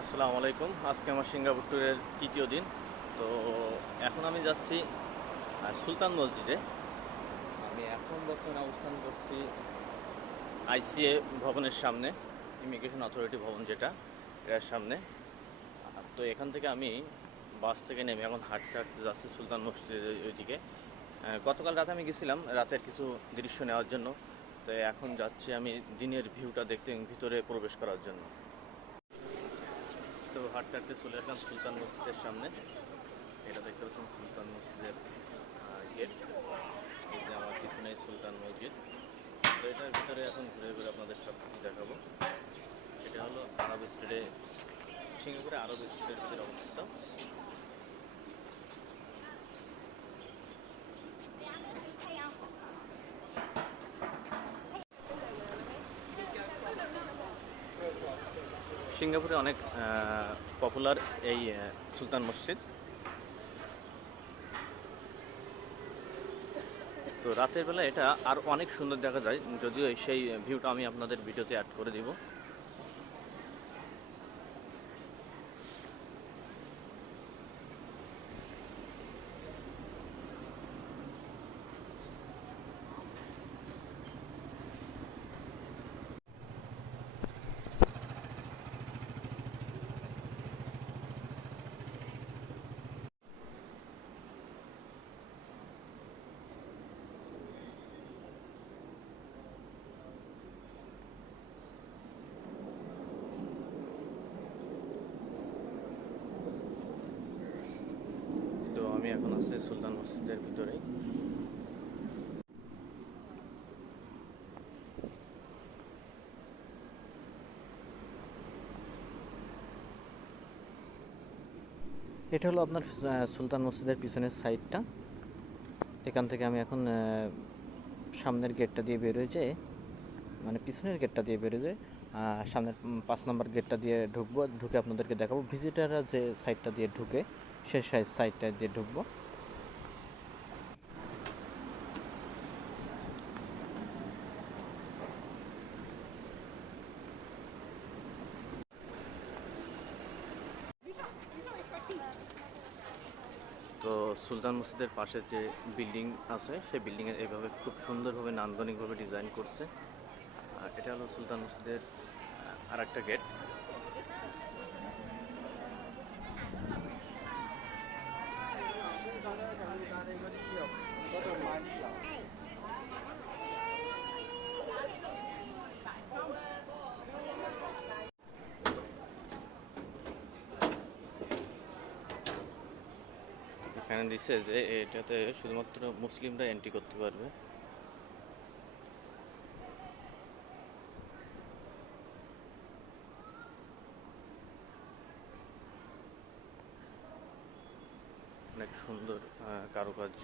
আসসালামু আলাইকুম। আজকে আমার সিঙ্গাপুর ট্যুরের তৃতীয় দিন। তো এখন আমি যাচ্ছি সুলতান মসজিদে। আমি এখন বর্তমানে অবস্থান করছি আইসিএ ভবনের সামনে, ইমিগ্রেশন অথরিটি ভবন যেটা, এর সামনে। তো এখান থেকে আমি বাস থেকে নেমে এখন হাঁটতে হাঁটতে যাচ্ছি সুলতান মসজিদের ওইদিকে। গতকাল রাতে আমি গেছিলাম রাতের কিছু দৃশ্য নেওয়ার জন্য। তো এখন যাচ্ছি আমি দিনের ভিউটা দেখতে ভিতরে প্রবেশ করার জন্য। তো হাঁটতে হাঁটতে চলে আসলাম সুলতান মসজিদের সামনে। এটা দেখতে পাচ্ছেন সুলতান মসজিদের গেট। এই যে আমার পিছনেই সুলতান মসজিদ। তো এটার ভিতরে এখন ঘুরে ঘুরে আপনাদের সব কিছু দেখাবো। এটা হলো আরব স্ট্রিটে, সিঙ্গাপুরে আরব স্ট্রিটের ভিতরে অবস্থিত। সিঙ্গাপুরে অনেক পপুলার এই সুলতান মসজিদ। তো রাতের বেলা এটা আর অনেক সুন্দর দেখা যায়, যদিও সেই ভিউটা আমি আপনাদের ভিডিওতে অ্যাড করে দিব। তো আমি এখন আছি সুলতান মসজিদের ভিতরেই। এটা হলো আপনার সুলতান মসজিদের পিছনের সাইডটা। এখান থেকে আমি এখন সামনের গেটটা দিয়ে বেরোয় যে, মানে পিছনের গেটটা দিয়ে বেরোয় যে সামনের 5 নম্বর গেটটা দিয়ে ঢুকবো। ঢুকে আপনাদেরকে দেখাবো ভিজিটাররা যে সাইডটা দিয়ে ঢুকে, সেই সাইডটা দিয়ে ঢুকবো। তো সুলতান মসজিদের পাশে যে বিল্ডিং আছে, সেই বিল্ডিংয়ের এইভাবে খুব সুন্দরভাবে নান্দনিকভাবে ডিজাইন করছে। আর এটা হলো সুলতান মসজিদের আর একটা গেট। এখানে দিছে যে এটাতে শুধুমাত্র মুসলিমরা এন্ট্রি করতে পারবে। অনেক সুন্দর কারুকার্য।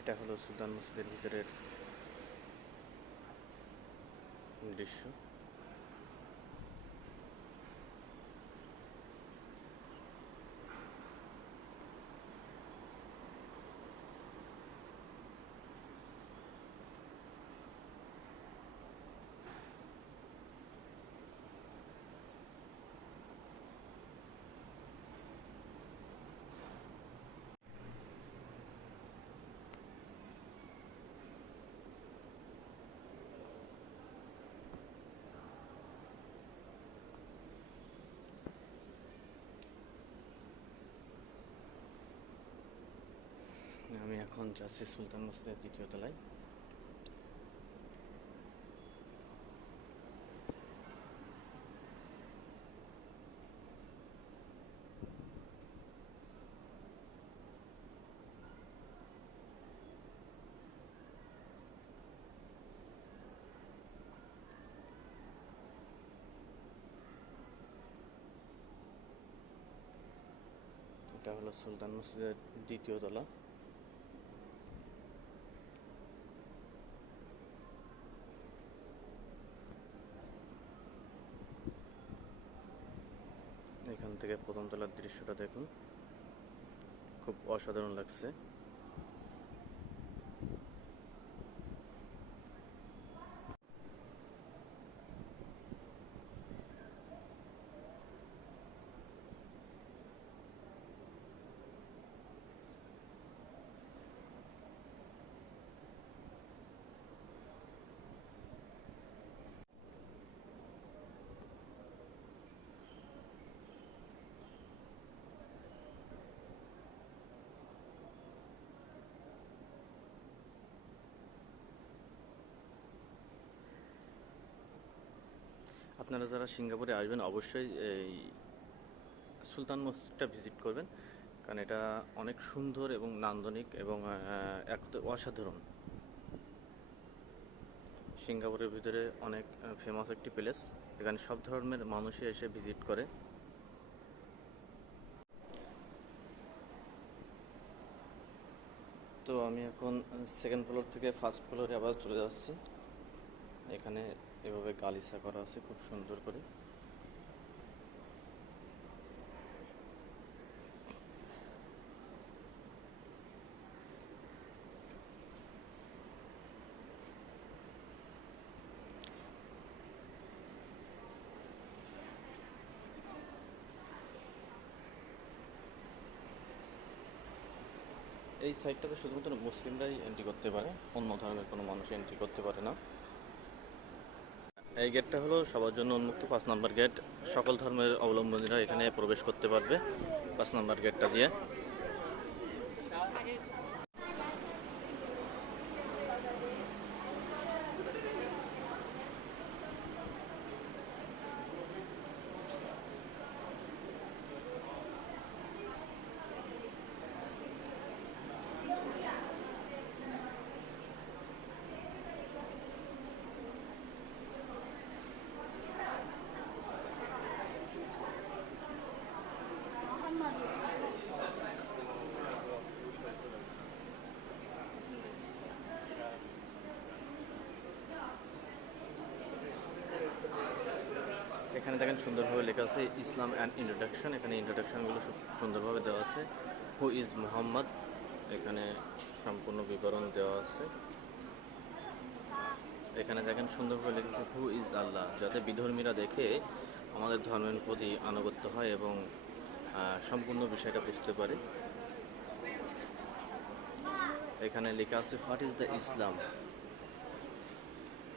এটা হলো সুলতান মসজিদের ভিতরের দৃশ্য। আমি এখন যাচ্ছি সুলতান মসজিদের দ্বিতীয় তলায়। এটা হলো সুলতান মসজিদের দ্বিতীয় তলা। এখান থেকে প্রথম তলার দৃশ্যটা দেখুন, খুব অসাধারণ লাগছে। আপনারা যারা সিঙ্গাপুরে আসবেন অবশ্যই এই সুলতান মসজিদটা ভিজিট করবেন, কারণ এটা অনেক সুন্দর এবং নান্দনিক এবং এক অসাধারণ। সিঙ্গাপুরের ভিতরে অনেক ফেমাস একটি প্লেস, এখানে সব ধর্মের মানুষই এসে ভিজিট করে। তো আমি এখন সেকেন্ড ফ্লোর থেকে ফার্স্ট ফ্লোরে আবার চলে যাচ্ছি। এখানে এভাবে গালিচা করা আছে খুব সুন্দর করে। এই সাইটটাতে শুধুমাত্র মুসলিমরাই এন্ট্রি করতে পারে, অন্য ধর্মের কোনো মানুষ এন্ট্রি করতে পারে না। এই গেটটা হলো সবার জন্য উন্মুক্ত, 5 নম্বর গেট। সকল ধর্মের অবলম্বনীরা এখানে প্রবেশ করতে পারবে 5 নম্বর গেটটা দিয়ে। এখানে দেখেন সুন্দরভাবে লেখা আছে ইসলাম অ্যান্ড ইন্ট্রোডাকশন। এখানে ইন্ট্রোডাকশনগুলো সুন্দরভাবে দেওয়া আছে। হু ইজ মোহাম্মদ, এখানে সম্পূর্ণ বিবরণ দেওয়া আছে। এখানে দেখেন সুন্দরভাবে লিখেছে হু ইজ আল্লাহ, যাতে বিধর্মীরা দেখে আমাদের ধর্মের প্রতি আনুগত্য হয় এবং সম্পূর্ণ বিষয়টা বুঝতে পারে। এখানে লেখা আছে what is the Islam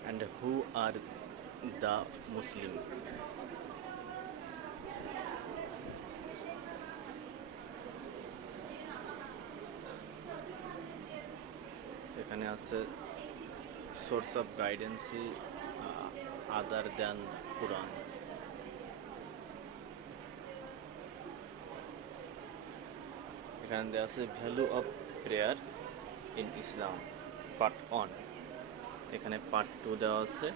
and who are the Muslim. এখানে আছে সোর্স অফ গাইডেন্সি আদার দ্যান কুরআন। এখানে দেওয়া আছে value of prayer in Islam part 1, এখানে পার্ট 2 দেওয়া আছে।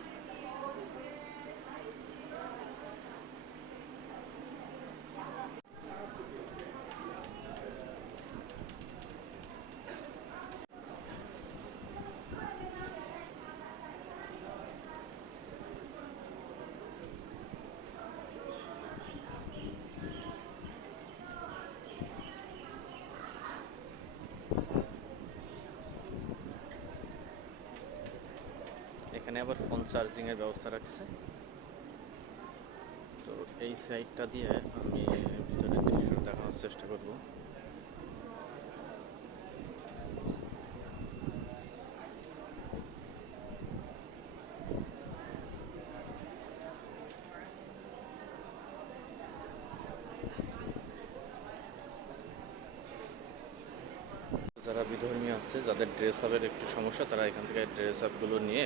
এখানে আবার ফোন চার্জিংয়ের ব্যবস্থা রাখছে। তো এই সাইডটা দিয়ে আমি ভিতরের দৃশ্য দেখানোর চেষ্টা করব। যারা বিধর্মী আছে, যাদের ড্রেস আপের একটু সমস্যা, তারা এখান থেকে ড্রেস আপগুলো নিয়ে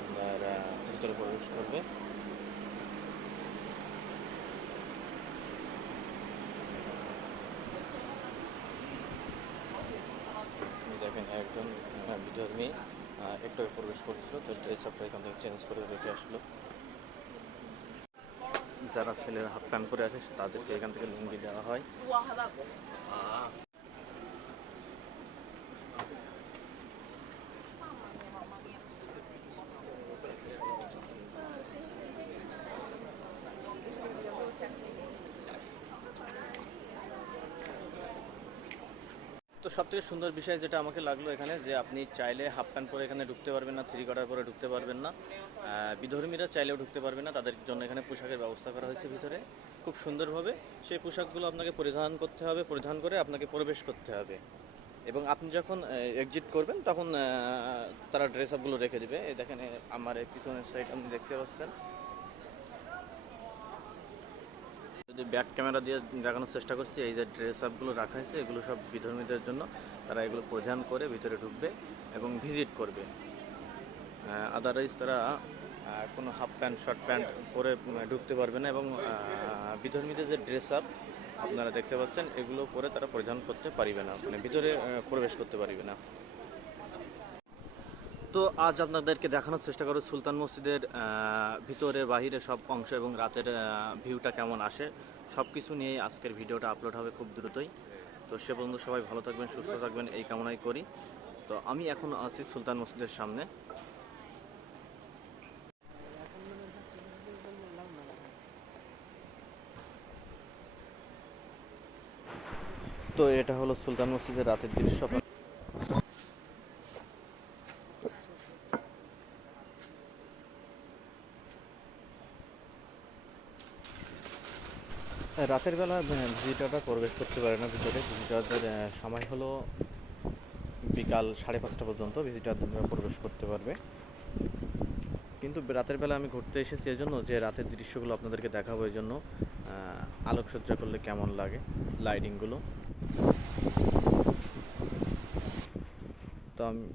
আপনার ভিতরে প্রবেশ করবে। দেখেন একজন বিধর্মী একটু প্রবেশ করছিল, তো ড্রেস আপটা এখান থেকে চেঞ্জ করে রেখে আসলো। যারা ছেলেরা হাফ প্যান্ট পরে আসে তাদেরকে এখান থেকে লুঙ্গি দেওয়া হয়। তো সবথেকে সুন্দর বিষয় যেটা আমাকে লাগলো এখানে, যে আপনি চাইলে হাফ প্যান্ট পরে এখানে ঢুকতে পারবেন না, থ্রি কোয়ার্টার পরে ঢুকতে পারবেন না, বিধর্মীরা চাইলেও ঢুকতে পারবে না। তাদের জন্য এখানে পোশাকের ব্যবস্থা করা হয়েছে ভিতরে খুব সুন্দরভাবে। সেই পোশাকগুলো আপনাকে পরিধান করতে হবে, পরিধান করে আপনাকে প্রবেশ করতে হবে। এবং আপনি যখন এক্সিট করবেন তখন তারা ড্রেস আপগুলো রেখে দেবে। এই দেখেন আমার এই পিছনের সাইড আপনি দেখতে পাচ্ছেন। যদি ব্যাক ক্যামেরা দিয়ে দেখানোর চেষ্টা করছি, এই যে ড্রেস আপগুলো রাখা হয়েছে এগুলো সব বিধর্মীদের জন্য। তারা এগুলো পরিধান করে ভিতরে ঢুকবে এবং ভিজিট করবে। আদারওয়াইজ তারা কোনো হাফ প্যান্ট শর্ট প্যান্ট পরে ঢুকতে পারবে না। এবং বিধর্মীদের যে ড্রেস আপ আপনারা দেখতে পাচ্ছেন এগুলো পরে তারা পরিধান করতে পারবে না, মানে ভিতরে প্রবেশ করতে পারবে না। তো আজ আপনাদেরকে দেখানোর চেষ্টা করব সুলতান মসজিদের ভিতরে বাহিরে সব অংশ এবং রাতের ভিউটা কেমন আসে, সব কিছু নিয়েই আজকের ভিডিওটা আপলোড হবে খুব দ্রুতই। তো সে পর্যন্ত সবাই ভালো থাকবেন, সুস্থ থাকবেন এই কামনাই করি। তো আমি এখন আছি সুলতান মসজিদের সামনে। তো এটা হলো সুলতান মসজিদের রাতের দৃশ্য। রাতের বেলা ভিজিটাররা প্রবেশ করতে পারে না ভিতরে। ভিজিটারদের সময় হলো বিকাল 5:30 পর্যন্ত ভিজিটাররা প্রবেশ করতে পারবে। কিন্তু রাতের বেলা আমি ঘুরতে এসেছি এই জন্য যে রাতের দৃশ্যগুলো আপনাদেরকে দেখাবো, এই জন্য আলোকসজ্জা করলে কেমন লাগে লাইটিংগুলো। তো আমি